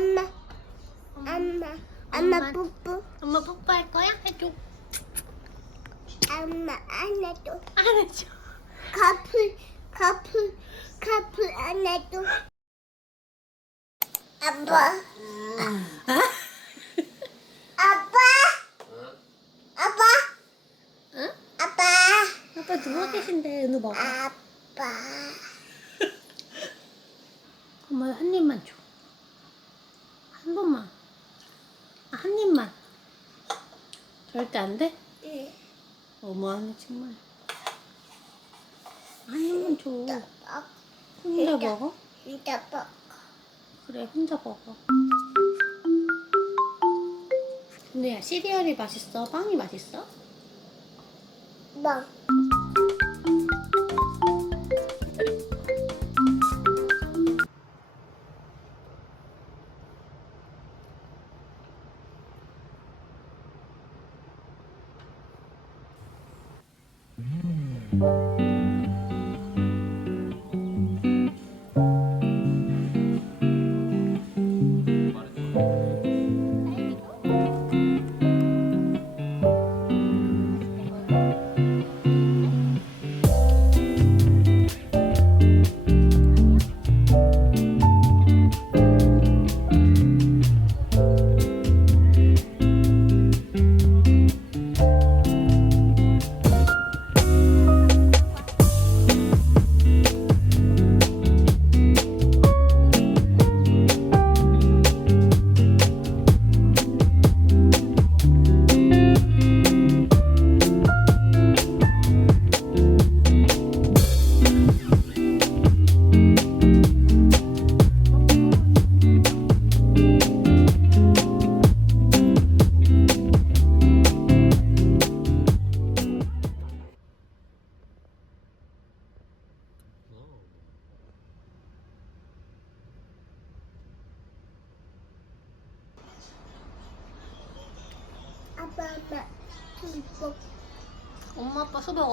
엄마, 엄마, 엄마 뽀뽀. 엄마 뽀뽀할 거야? 해줘. 엄마 안아줘. 안 해줘. 커플, 커플, 커플 안아줘. 아빠. 아빠. 아빠. 응? 아빠. 아빠 누워 계신데 은우 먹어. 아빠. 엄마 한 입만 줘. 한 번만. 아, 한 입만. 절대 안 돼? 응. 어머하네 정말. 한 입만 줘. 어, 혼자 먹어? 진짜 뻐. 그래 혼자 먹어. 은우야 시리얼이 맛있어? 빵이 맛있어? 멍.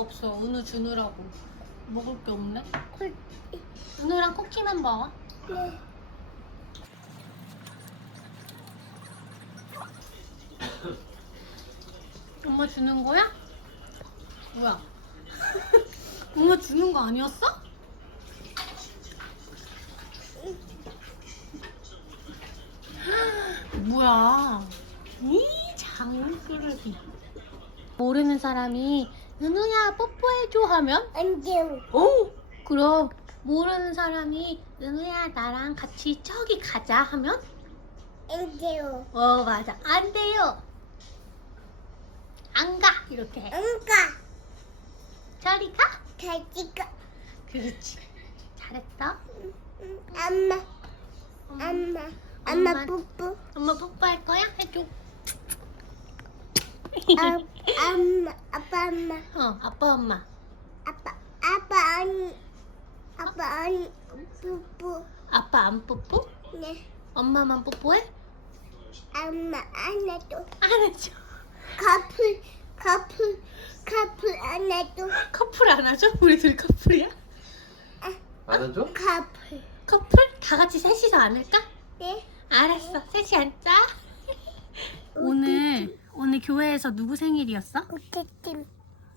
없어. 은우 주느라고. 먹을 게 없네. 콜. 은우랑 쿠키만 먹어. 네. 엄마 주는 거야? 뭐야? 엄마 주는 거 아니었어? 뭐야? 이 장그릇이. 모르는 사람이 은우야 뽀뽀해줘 하면? 안 돼요. 오 그럼 모르는 사람이 은우야 나랑 같이 저기 가자 하면? 안 돼요. 어 맞아. 안 돼요. 안 가 이렇게. 해안 가. 저리 가? 같이 가. 그렇지. 잘했어 엄마, 엄마, 엄마 엄마. 뽀뽀. 엄마 뽀뽀할 거야? 해줘. 아, 엄마, 아빠, 엄마, 어 아빠 엄마. 아빠, 아빠, 언니, 아빠, 언니, 뽀뽀. 아빠 안 뽀뽀? 네, 엄마만 뽀뽀해? 엄마 안아줘. 안 해줘. 커플, 커플, 커플 안아줘. 커플 안 하죠? 우리 둘이 커플이야? 안아줘? 커플. 커플? 다 같이 셋이서 안을까? 네, 알았어. 셋이 앉자. 오늘 오늘 교회에서 누구 생일이었어 우태팀,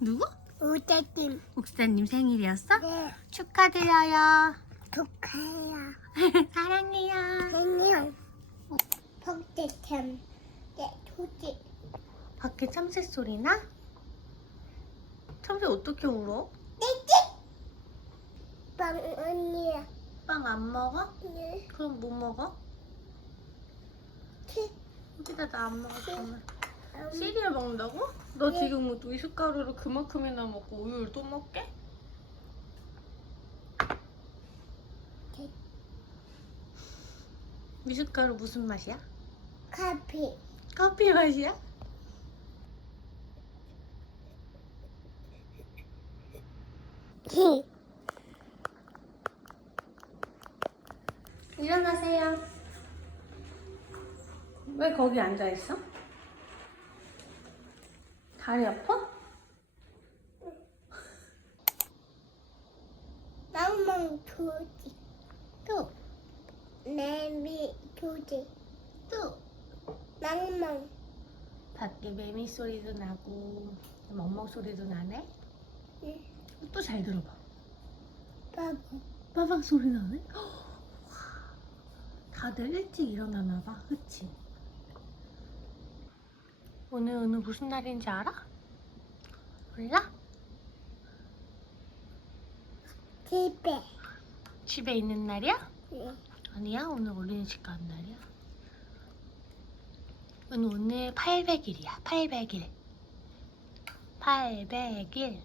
누구 우태팀. 목사님 생일이었어 네, 축하드려요 축하해요. 사랑해요 안녕. 폭대팀. 네, 토지. 밖에 참새 소리 나? 참새 어떻게 울어? 띠띠. 빵 언니야. 빵 안 먹어? 네, 그럼 뭐 먹어? 티. 여기다 나 안 먹어 음, 시리얼 먹는다고? 너 네. 지금 뭐 미숫가루를 그만큼이나 먹고 우유를 또 먹게? 티. 미숫가루 무슨 맛이야? 커피. 커피 맛이야? 티. 일어나세요. 왜 거기 앉아 있어? 다리 아파? 빵망 토지. 또. 내미 두지. 또 멍멍. 밖에 매미 소리도 나고 멍멍 소리도 나네. 응. 또 잘 들어봐. 바보. 빠방 소리 나네. 와, 다들 일찍 일어나나 봐. 그치? 오늘 오늘 무슨 날인지 알아? 몰라? 집에. 집에 있는 날이야? 응. 아니야 오늘 어린이집 가는 날이야 오늘 오늘 800일이야 800일 800일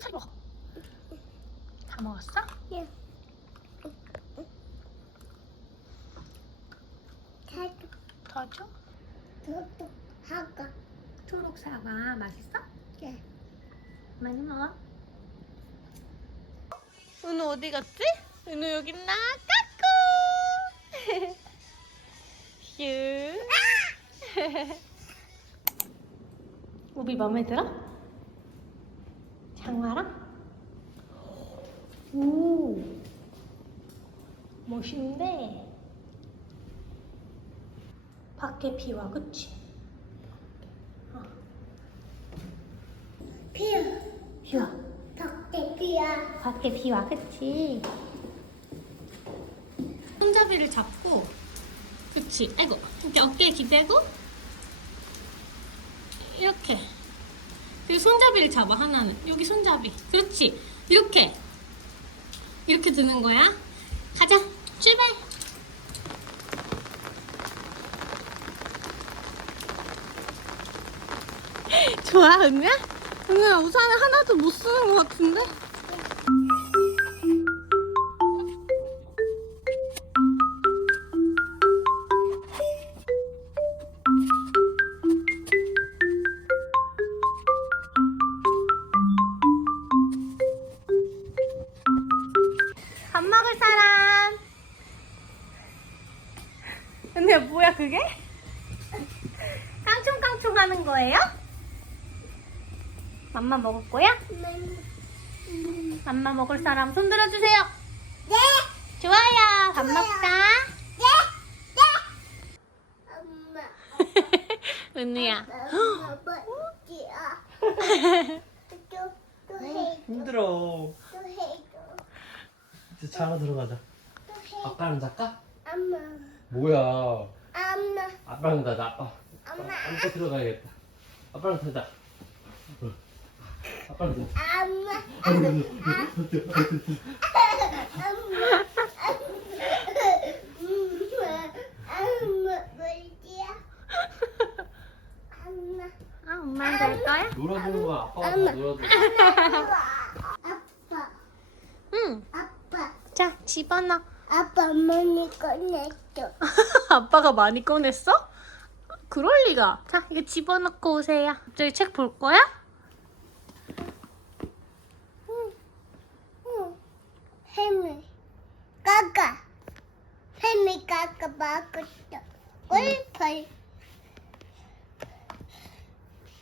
잘 먹어 다 먹었어? 응. 자도 더 줘? 저도 하고. 초록 사과 맛있어? 네. 많이 먹어 은우 어디 갔지? 은우 여기 있나? 까꿍 휴 우비 마음에 들어? 장화랑? 오 멋있는데 밖에 비와 그치? 피어. 비와. 덕대 피어. 밖에 비와 그치? 손잡이를 잡고 그치? 아이고 이렇게 어깨에 기대고 이렇게. 그리고 손잡이를 잡아 하나는. 여기 손잡이. 그렇지? 이렇게. 이렇게 드는 거야? 가자. 출발 좋아 은우야? 은우야 우산을 하나도 못 쓰는 것 같은데? 밥 먹을 사람. 근데 뭐야 그게? 깡충깡충 하는 거예요? 맘마 먹을 거야? 맘마 먹을 사람 손 들어주세요. 네. 좋아요. 밥 좋아요. 먹자. 네. 네. 엄마. 은우야. 엄마 뭐지야? 또또 해. 힘들어. 또 해줘. 이제 자러 들어가자. 또 해. 아빠랑 잘까? 엄마. 뭐야? 엄마. 아빠랑 자자. 아빠. 엄마. 아빠 들어가야겠다. 아빠랑 자자. 어. 아, 엄마 잘 거야? 아빠. 응. 아빠. 자, 집어넣어. 아빠 머리 꺼냈어. 아빠가 많이 꺼냈어? 그럴 리가. 자, 이거 집어넣고 오세요. 저기 책 볼 거야? 응. 햄이 까까. 햄이 까까 먹었어. 꿀펄.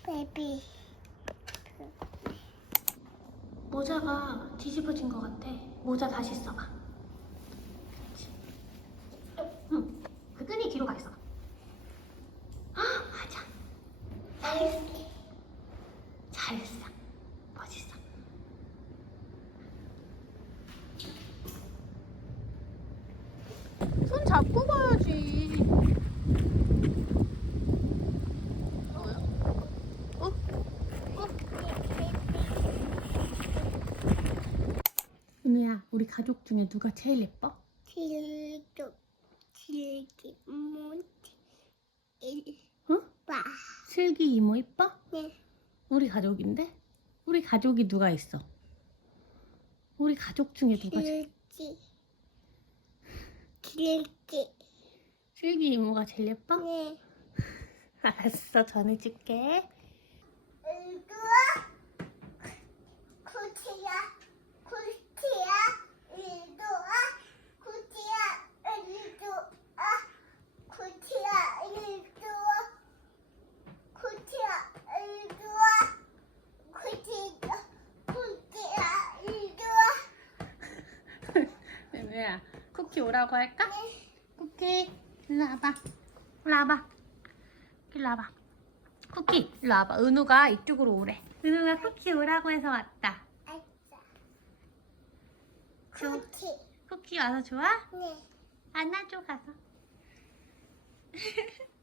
베비. 모자가 뒤집어진 것 같아. 모자 다시 써봐. 그렇지. 응. 그 끈이 뒤로 가 있어. 아, 맞아. 잘했어. 멋있어. 손 잡고 가야지. 어? 은 우리 가족 중에 누가 제일 예뻐? 질도 질기 못지 응? 봐. 슬기 이모 예뻐? 네. 우리 가족인데? 우리 가족이 누가 있어? 우리 가족 중에 누가 제일 질기 질기 슬기 이모가 제일 예뻐? 네. 알았어, 전해줄게. 구치야 구치야 일도와 구치야 일도와 구치야 일도와 구치야 일도와 구치야 구치야 일도와 은우야 쿠키 오라고 할까? 쿠키 일로 와봐 일로 와봐 일로 와봐 쿠키 일로 와봐 은우가 이쪽으로 오래 은우가 쿠키 오라고 해서 왔다. 좋아. 쿠키. 쿠키 와서 좋아? 네. 안아줘 가서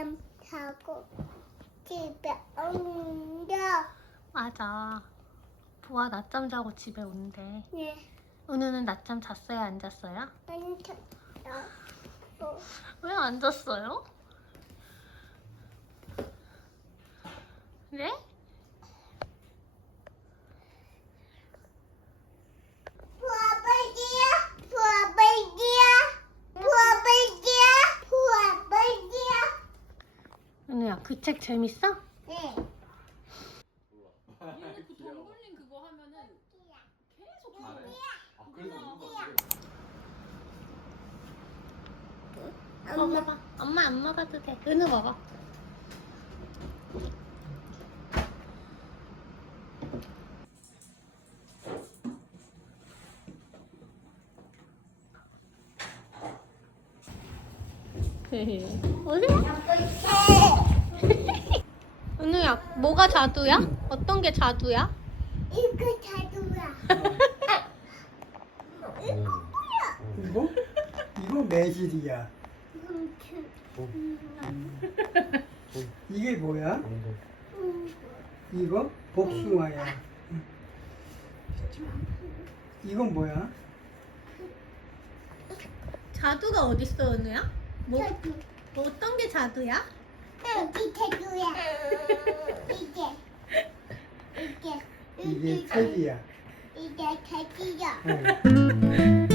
약점 하고 집에 온다. 맞아 보아 낮잠 자고 집에 온대 네, 은우는 낮잠 잤어요 안 잤어요? 완전 어, 왜 안 잤어요? 네? 보아 빨기야, 보아 빨기야, 보아 빨기야, 보아 빨기야. 그책 재밌어? 네. 얘네 그 덤블링 그거 하면은 계속 잘해. 아, 그래서 엄마, 먹어봐 엄마 안 먹어도 돼. 은우 먹어. 은우야 뭐가 자두야? 어떤 게 자두야? 이거 자두야. 이거? 이거 매실이야. 이게 뭐야? 이거 복숭아야. 이건 뭐야? 자두가 어딨어 은우야? 뭐, 자두. 뭐 어떤 게 자두야? 자두야. 이게, 이게, 이게 색이야. 이게 자두야. 응. 이게 빨간